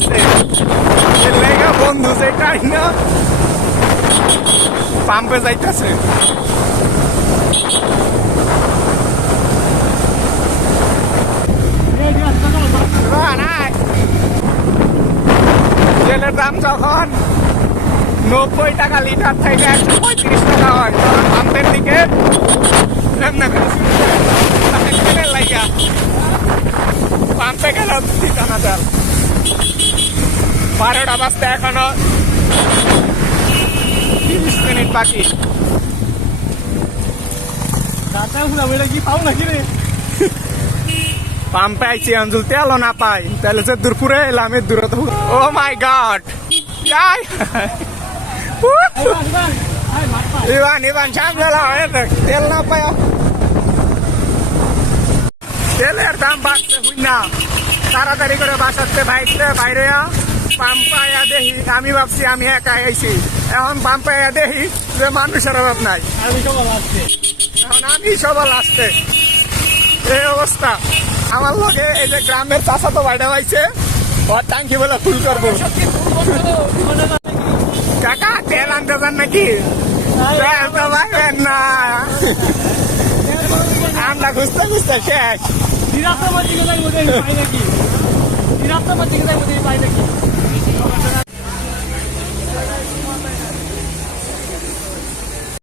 আছে এর লেগা বন্ধু যেটাই না পাম্পে যাইতেছে। তেলের দাম যখন 90 টাকা লিটার থেকে 135 টাকা হয় তখন পাম্পের দিকে পাম্পে গেল ঠিকানা চাল 12টা বাজতে এখনো 30 মিনিট বাকি। পাম্পে আইছি অঞ্জল তেলও না পাই তাহলে যে দুরপুরে এলাম এর দূরে। ও মাই গড ইবান সামনে তেল না পায় তেলের দাম বাড়ছে হুই না তাড়াতাড়ি করে বাসাতে বাইরে পাম্পাইয়া দেখি আমি ভাবছি আমি একা আইছি এখন পাম্পাইয়া দেখি যে মানুষের অভাব নাই এখন আমি সবার লাস্টে এই অবস্থা। আমার লগে এই যে গ্রামের চাষা তো বাইরে পাইছে ওর টাঙ্কি বলে ফুল করবো। কাকা তেল আনতে যান নাকি? তেল তো পাইবেন না আমরা খুঁজতে খুঁজতে শেষ।